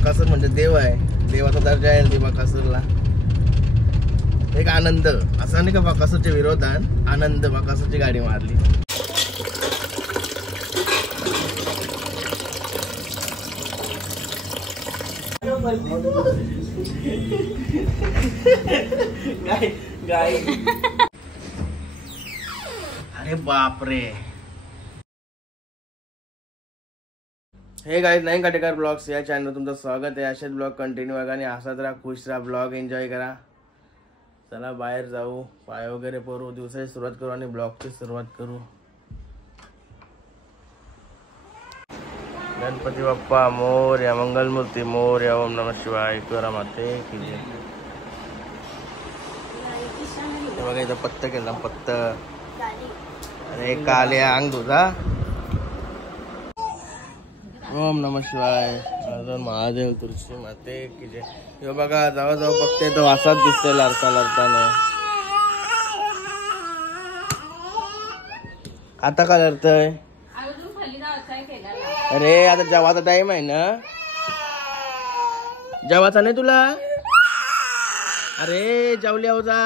बकासूर म्हणजे देव आहे, देवाचा दर्जा आहे बकासूरला. एक आनंद असा नाही का बकासूरच्या विरोधात आनंद बकासूरची गाडी मारली. गाय अरे बापरे. हे गाईज नाही काटेकर ब्लॉग्स या चॅनल तुमचं स्वागत आहे. असेच ब्लॉग कंटिन्यू बघा आणि असाच राहा, खुश राहा, ब्लॉग एन्जॉय करा. चला बाहेर जाऊ, पाय वगैरे पडू, दिवसाची सुरुवात करू आणि ब्लॉगची सुरुवात करू. गणपती बाप्पा मोरया, मंगलमूर्ती मोरया, ओम नमः शिवाय, तुकाराम माते की जय. बघा इथं पत्त केला, पत्त. अरे काल्या अंग तुझा. ओम नमः शिवाय, अजून महादेव तुळशी माते की जय. हे बघा जाऊ जाऊ बघते तो वासात दिसतोय लढता लढताना. आता का लढतय? अरे आता जेवाचा टाइम आहे ना, जेवाचा नाही तुला. अरे जेवल्या होता.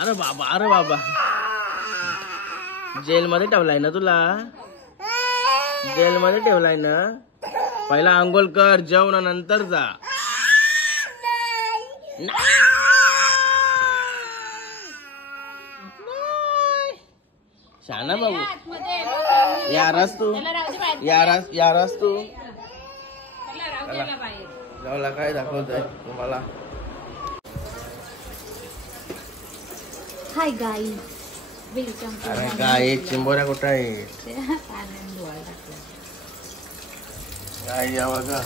अरे बाबा, अरे बाबा, जेल मध्ये ठेवलाय ना तुला, जेल मध्ये ठेवलाय ना. पहिला आंघोळ कर, जेवण नंतर जा. शाना बाबू, यारस तू, यारस तू. जाऊला काय दाखवतोय तुम्हाला. Hi guys, welcome. अरे काय चिंबोऱ्या कुठं आहे? काय या बघा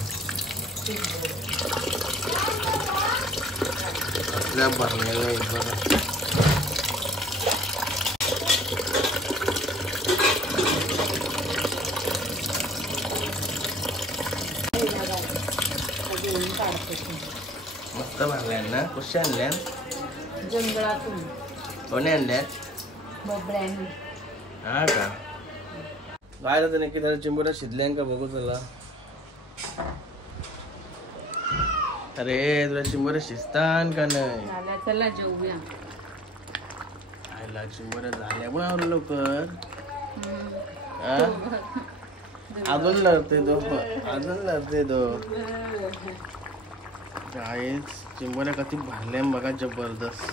भरलेलं आहे बघा. मस्त भरल्या ना. कशा आणल्या? जंगलातून. कोणी आणल्यात? बबड्याने. हा का? बाहेर तर नक्की त्याला चिंबोऱ्या शिजल्यान का बघू चला. अरे तुला चिंबोऱ्या शिजतान का नाही? चला जेवूया. आयला चिंबोऱ्या झाल्या पण लवकर. अजून लढते तो, अजून लढते तो. गाईस चिंबोऱ्या कधी भरल्या बघा, जबरदस्त.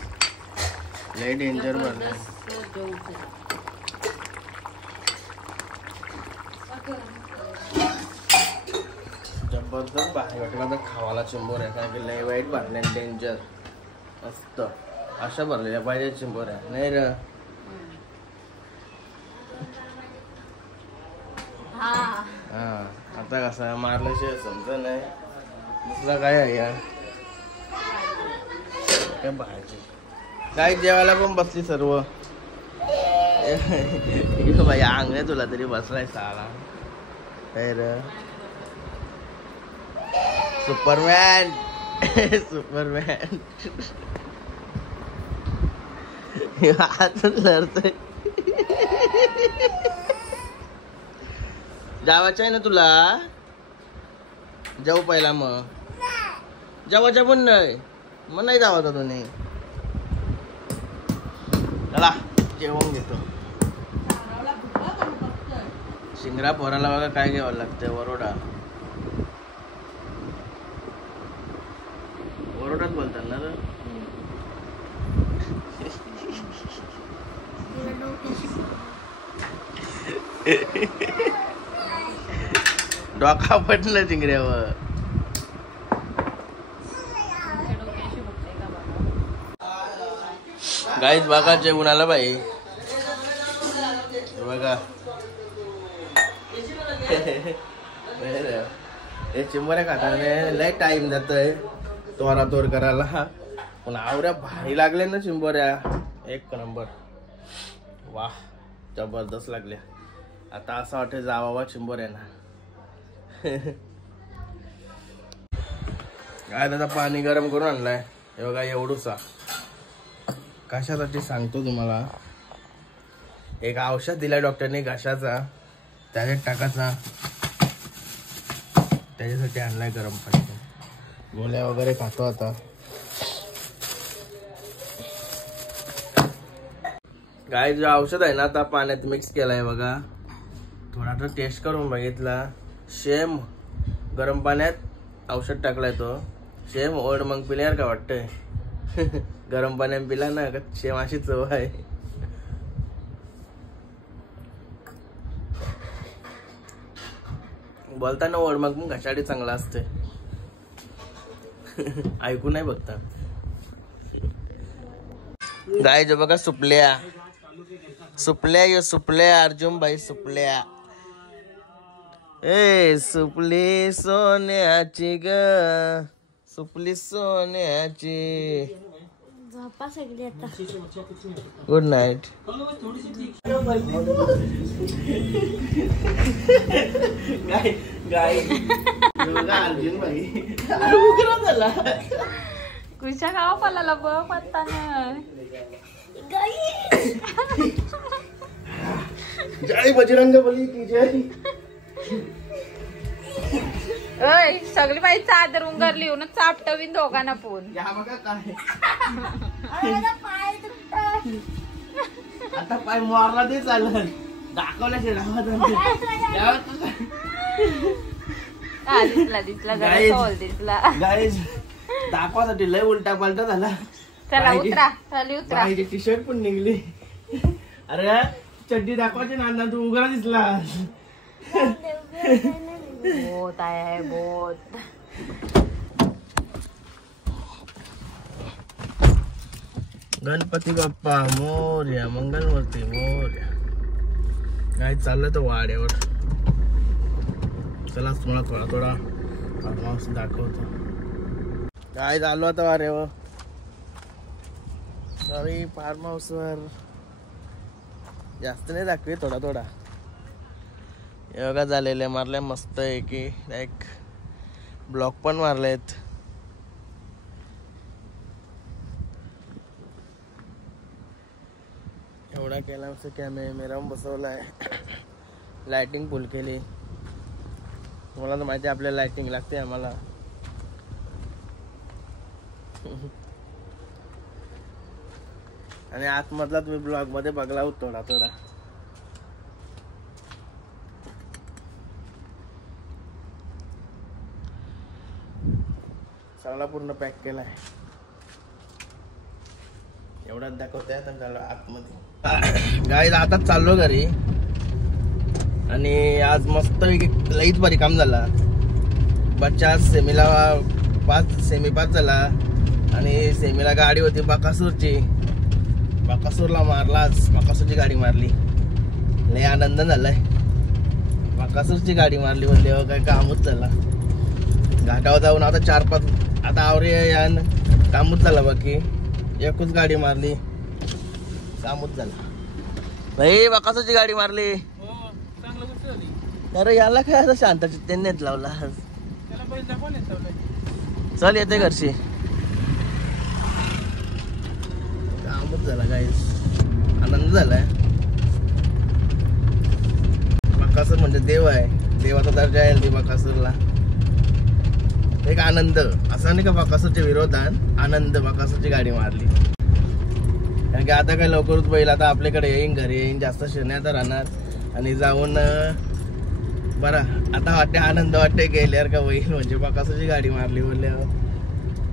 लय डेंजर भरल्या, जबरदस्त भारी वाटलं खावाला चिंबोऱ्या. कारण की लय वाईट भरल्या, डेंजर. मस्त अशा भरलेल्या पाहिजे चिंबोऱ्या नाही र. हा आता कसा मारल्याशिवाय समजा नाही. दुसरा काय आहे यार, काय भाजी काय जेवायला पण बसली सर्व. भाई अंग आहे तुला तरी बसलाय साला. काय र सुपरमॅन, सुपरमॅन. लढतोय. जावाचं आहे ना तुला? जाऊ पहिला मग. जावाच्या पण नाही मग नाही जावाचा तुम्ही. चला जेवण घेतो. शिंगरा पोराला बघा काय घ्यावं लागतं. वरोडा, वरोडाच बोलतात ना रे. डोका पडलं चिंगऱ्यावर. गाईच बघा जेवून आला बाई. बघा हे चिंबोऱ्या खाताना लय टाइम जातोय तोरा तोर करायला. पण आवड्या भारी लागल्या ना चिंबोऱ्या, एक नंबर. वाह जबरदस्त लागल्या. आता असं वाटतं जावा चिंबोऱ्यांना. काय दादा पाणी गरम करून आणलाय हे बघा एवढूसा. कशासाठी सांगतो तुम्हाला. एक औषध दिलाय डॉक्टरने घशाचा, त्याच्यात टाकायचा. त्याच्यासाठी आणलाय गरम पाणी. गोळ्या वगैरे खातो आता. गाय जो औषध आहे ना आता पाण्यात मिक्स केलाय बघा. थोडा टेस्ट करून बघितला. शेम गरम पाण्यात औषध टाकलाय तो. शेम ओल्ड मग पिल्यावर का वाटतंय. गरम पाण्यात पिला ना शेम अशी चव आहे. बोलताना ओल्ड मग घशासाठी चांगला असते. ऐकू नाही बघता. गाय जो बघा सुपल्या सुपल्या सुपल्या अर्जुन भाई सुपल्या. ए सुपली सोन्याची ग सुपली सोन्याची. Good night. गाय अर्जुन भाई झाला. कुशा गाव पाला बघ पत्ताना. जय बजरंग बली की जय. ओय सगळी बाई चादर उंगर लिहून चापटवीन दोघांना पण. या बघा काय आता पाय मारला ते चाललं. दाखवल्याचे दिसला दिसला. गाईज दाखवासाठी लय उलटा पालटा झाला. चला उतरा चालू उतरा. टी शर्ट पण निघली. अरे चड्डी दाखवायची ना तू उघडा दिसला. बहुत आहे बहुत. गणपती बाप्पा मोरया मंगलमूर्ती मोरया. काय चाललंय तो वाड्यावर. चला तुम्हाला थोडा माणूस दाखवतो. काय चालू आता वाड्यावर. सॉरी फार्म हाऊस वर जास्त नाही दाखवे थोडा. योगा झालेले मारल्या मस्त आहे की एक ब्लॉक पण मारलेत. एवढा केला कॅमेरा बसवलाय. लाइटिंग फुल केली. तुम्हाला तर माहिती आपल्याला लाइटिंग लागते आम्हाला. आणि आतमधला तुम्ही ब्लॉग मध्ये बघला होत थोडा. सगळा पूर्ण पॅक केलाय. एवढाच दाखवतोय आता झालं आतमध्ये. गाईला आताच चाललो घरी. आणि आज मस्त लईच भारी काम झाला. बच्चा सेमीला सेमी पास झाला. आणि सेमीला गाडी होती बकासूरची. बकासूरला मारलाच. बकासूरची गाडी मारली. लय आनंद झालाय. बकासूरची गाडी मारली म्हणले काय कामच झाला. घाटावर जाऊन आता 4-5 आता आवरे यान कामच झाला. बाकी एकच गाडी मारली कामच झाला. भाई बकासूरची गाडी मारली. अरे याला काय असं शांत चित्तेनेच लावला. चल येते घरची. कामच झाला गाईस. आनंद झालाय. बकासूर म्हणजे देव आहे. देवाचा दर्जा आहे बकासूरला. एक आनंद असा नाही का बकासूरच्या विरोधात आनंद. बकासूरची गाडी मारली. कारण की आता काय लवकरच बैल आता आपल्याकडे येईन घरी येईन. जास्त शिरण्यात राहणार. आणि जाऊन बरं आता वाटते आनंद वाटते गेल्यावर का बैल म्हणजे बकासूरची गाडी मारली बोलल्यावर.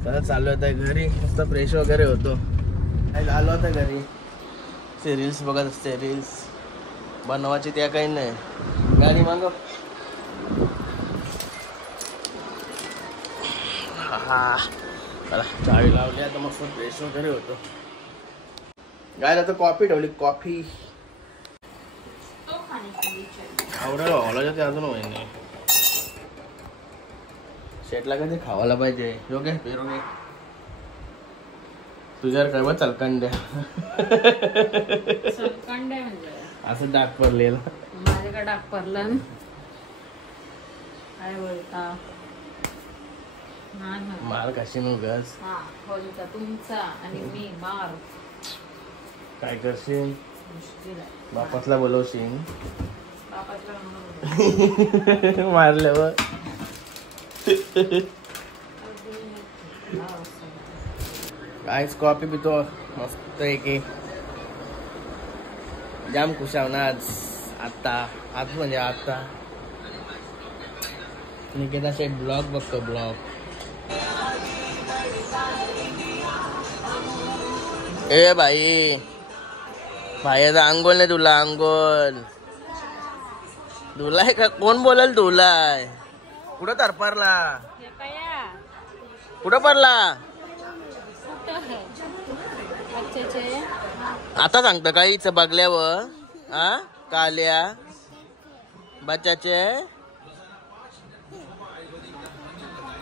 तर चालू होता घरी मस्त फ्रेश वगैरे होतो. आलो होता घरी. सिरियल्स बघत असते. रील्स बनवायची त्या काही नाही. गाडी मागव. चावी लावली आता मस्त फ्रेश वगैरे होतो. गायला तर कॉफी ठेवली. कॉफी आवडायला व्हायला जाते अजून महिने. शेटला काय ते खावायला पाहिजे. योग्य पेरोगे तुझ्यावर काय बा चलकंड्या. असं डाग पडलेला. माझ्याकडे डाग पडला काय बोलता. मार कशी नुगस. तुमचा आणि मी मार काय करशील. मुश्किल आहे. बापासला बोलवशील बापासला मारल्यावर. गाइस कॉफी पितो मस्त आहे की जाम खुश आहो ना आज म्हणजे आता निकेता शेठ ब्लॉग बघतो ब्लॉग. ए भाई भाईचा अंगोल नाही तुला अंगोल धुलाय का कोण बोलल धुलाय कुठं तरपारला कुठं पडला आता सांगतं काहीच बघल्यावर हा काल्या बच्चाचे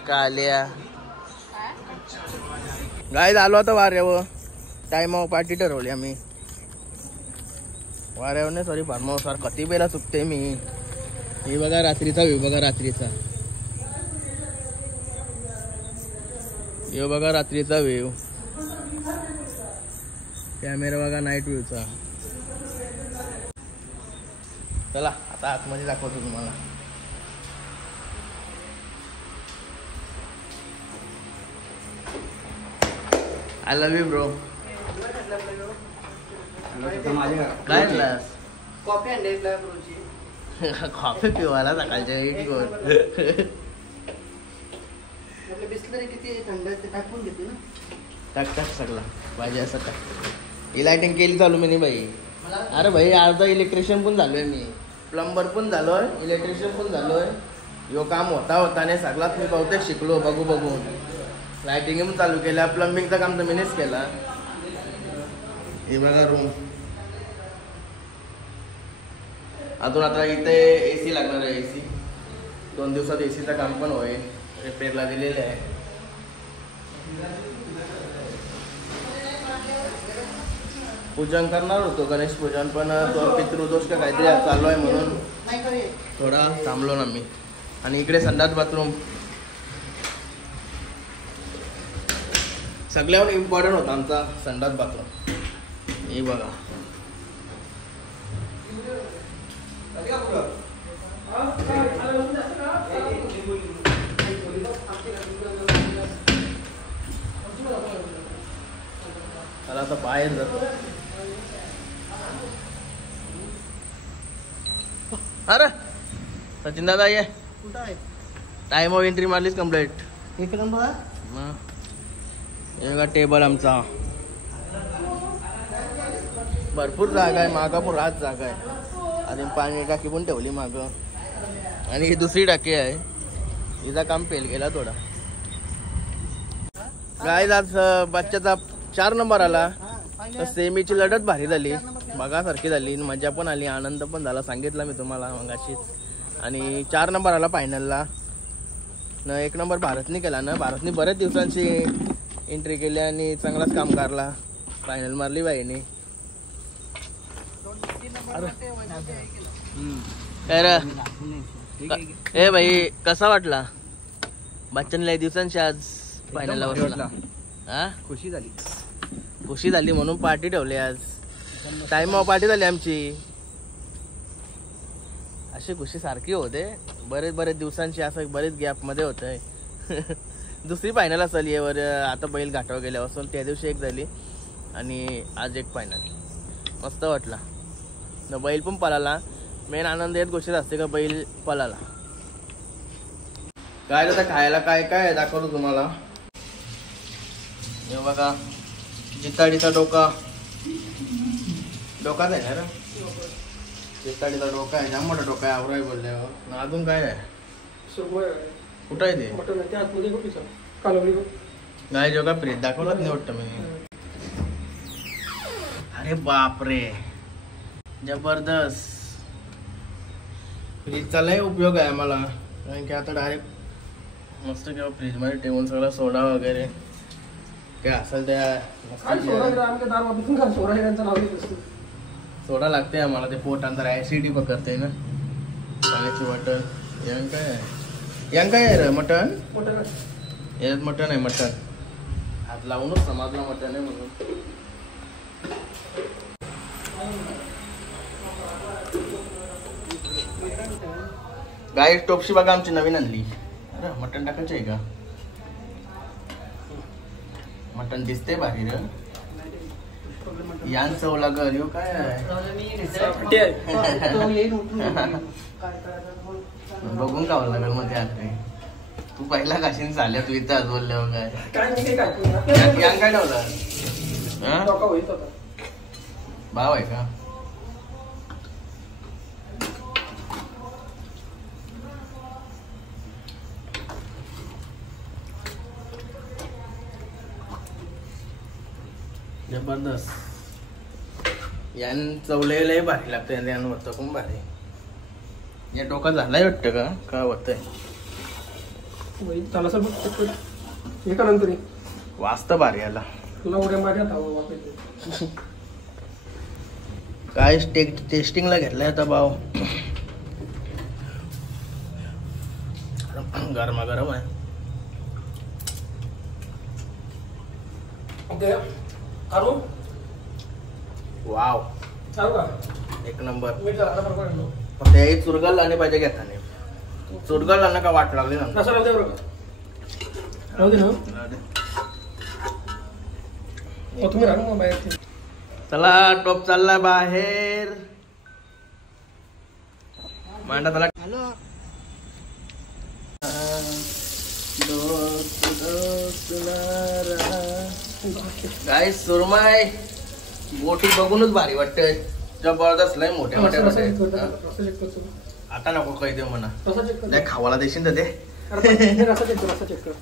काल्या गाय आलो आता वाऱ्यावर टाइम पार्टी ठरवली आम्ही वाऱ्यावर नाही सॉरी फार्म हाऊसवर कधी बेला चुकते मी. हे बघा रात्रीचा व्ह्यू बघा रात्रीचा बघा रात्रीचा व्ह्यू कॅमेरा बघा नाईट व्ह्यूचा. चला आता आतमध्ये दाखवतो तुम्हाला. I love you bro. काय कॉफी आणली कॉफी पिवायला सकाळच्या बिस्लरी किती थंड ते टाकून घेते ना टाक सगळा पाहिजे असं टाक. ही लाइटिंग केली चालू मी बाई. अरे भाई अर्धा इलेक्ट्रिशियन पण झालोय मी प्लंबर पण झालोय इलेक्ट्रिशियन पण झालोय. यो काम होता नाही सगळाच मी बहुतेक शिकलो बघून. लाइटिंग पण चालू केल्या प्लंबिंगचं काम तर मीनेच केला. हे बघा रूम अजून आता इथे एसी लागणार आहे. एसी 2 दिवसात एसीचं काम पण होईल रिपेअरला दिलेले आहे. पूजन करणार होतो गणेश पूजन पण पितृदोष का काहीतरी चालू आहे म्हणून थोडा थांबलो ना मी. आणि इकडे संडास बाथरूम सगळ्यावर इम्पॉर्टंट होता आमचा संडास बाथरूम. हे बघा चला आता बाहेर जातो. अरे सचिन दादा ये टाइम ऑफ एंट्री मारलीच कम्प्लीट. एक नंबर हे बघा टेबल आमचा भरपूर जागा आहे मागा पण रात जागा आहे. आणि पाणी टाकी पण ठेवली माग. आणि ही दुसरी टाकी आहे हिचा काम फेल गेला थोडा. गाईज आज बच्चाचा 4 नंबर आला तर सेमीची लढत भारी झाली बघासारखी झाली. मजा पण आली आनंद पण झाला सांगितलं मी तुम्हाला मगाशीच. आणि 4 नंबर आला फायनलला न 1 नंबर भारतने केला ना. भारतने बऱ्याच दिवसांची एंट्री केली आणि चांगलाच काम करला. फायनल मारली बाईने. ए भाई कसा वाटला बच्चन लय दिवसांची आज फायनलला बसला. हा खुशी झाली म्हणून पार्टी ठेवली आज. टाइम पार्टी झाली आमची. अशी खुशी सारखी होते बरेच दिवसांची असं बरेच गॅप मध्ये होतंय. दुसरी फायनल असेल यावर आता बैल घाटावर गेल्यापासून. त्या दिवशी एक झाली आणि आज एक फायनल. मस्त वाटला न बैल पण पळाला. मेन आनंद याच गोष्टीत असते का बैल पळाला. काय आता खायला काय काय दाखवतो तुम्हाला. हे बघा जिताडीचा डोकाच आहे ना रे. जिताडीचा डोका आहे जाम मोठा डोका आहे आवराय बोलल्यावर. अजून काय आहे कुठं आहे ते नाही जो का प्रेत दाखवलाच नाही वाटतं मी. अरे बापरे जबरदस्त. फ्रीजचा लय उपयोग आहे मला कारण की आता डायरेक्ट मस्त किंवा फ्रीजमध्ये ठेवून सगळं सोडा वगैरे काय असेल त्या सोडा लागते आम्हाला. ते पोटांतर ऍसिडी पकडते ना. पाण्याची बॉटल यांग काय आहे रे मटन. यात मटन आहे मटन. हात लावूनच समजला मटन आहे म्हणून. गाय टोपशी बघा आमची नवीन आणली. अरे मटण टाकायचं आहे का? मटण दिसते भारी रे. यान चव लागल यो काय बघून खावं लागल मग ते आता. तू पहिला काशीन चालल्या तू इथं आज बोलल्यावर काय यान काय ठेवला? भाव आहे का? जबरदस्त. यान चवलेलंही भारी लागतं. यान होतं खूप भारी. या डोका झालाय वाटतं का? का होतंय? वाचत भारी याला. काय टेस्टिंगला घेतलाय आता भाव. गरमा गरम आहे. वाव एक नंबर. फक्त हे चुरगल आणि पाहिजे घेताना. चुरगल आणि का वाट लागली ना. चला टॉप चालला बाहेर. मांडा चला. काय सुरमाय मोठी बघूनच भारी वाटतंय. जबरदस्त लय मोठ्या मोठ्या. आता नको काही देऊ म्हणा. खावाला देशील तर ते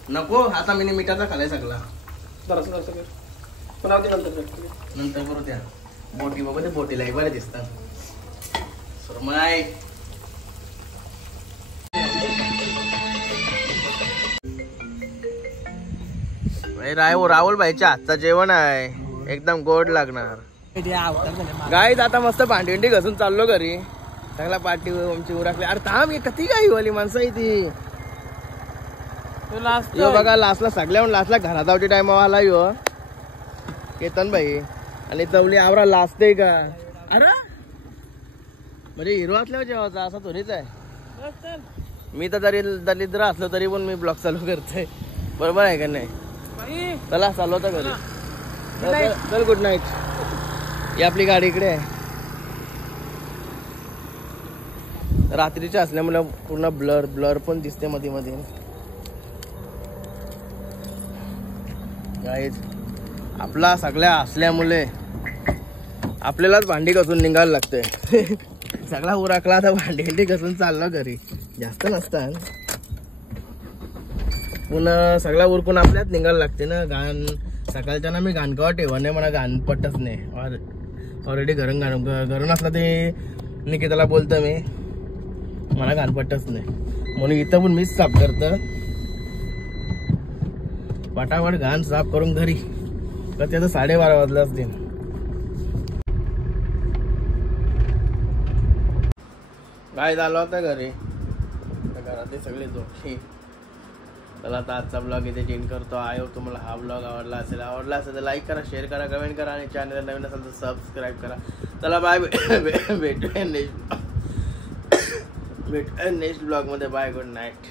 नको. आता मी मिठाचा खालाय सगळा. नंतर करू त्या. बोटी बघू ते बोटीला बरे दिसतात. सुरमाय राहुल भाईच्या हातचं जेवण आहे. एकदम गोड लागणार. गाईत आता मस्त भांडी घासून चाललो घरी. चांगला पार्टी आमची उरकली. अरे थांब कधी काही वाली माणसं आहे ती. बघा लास्टला सगळ्या लास्टला घरात आवटी टायमावाला यो केतन भाई आणि तवली आवरा लाजते का? अरे म्हणजे हिरो असल्यावर जेवायचा असा थोडीच आहे. मी तर जरी दलिद्र असलो तरी पण मी ब्लॉग चालू करतोय. बरोबर आहे का नाही? चला चालू होता घरी. चल गुड नाईट. ही आपली गाडी इकडे आहे. रात्रीचे असल्यामुळे पूर्ण ब्लर ब्लर पण दिसते मध्ये मध्ये. गाईज आपला सगळ्या असल्यामुळे आपल्यालाच भांडी घासून निघायला लागतंय. सगळा उरकला तर भांडी घासून चाललो घरी. जास्त नसतात पुन्हा सगळा उरकून आपल्यात निघायला लागते ना. घाण सकाळच्या ना मी घाण कवा ठेवा नाही म्हणा. घाण पटच नाही. ऑलरेडी घरून असला ते निकिताला बोलतो मी मला घाण पटच नाही म्हणून इथं पण मीच साफ करतो. पटापट घाण साफ करून घरी तर त्याचं 12:30 वाजले असतील. काय झालं होता घरी. घरातले सगळे दोषी. चला आता आजचा ब्लॉग इथे चेंज करतो. आयो तुम्हाला हा ब्लॉग आवडला असेल तर लाईक करा, शेअर करा, कमेंट करा आणि चॅनल नवीन असेल तर सबस्क्राईब करा. चला बाय. भेटूया नेक्स्ट ब्लॉग मध्ये. Bye good night.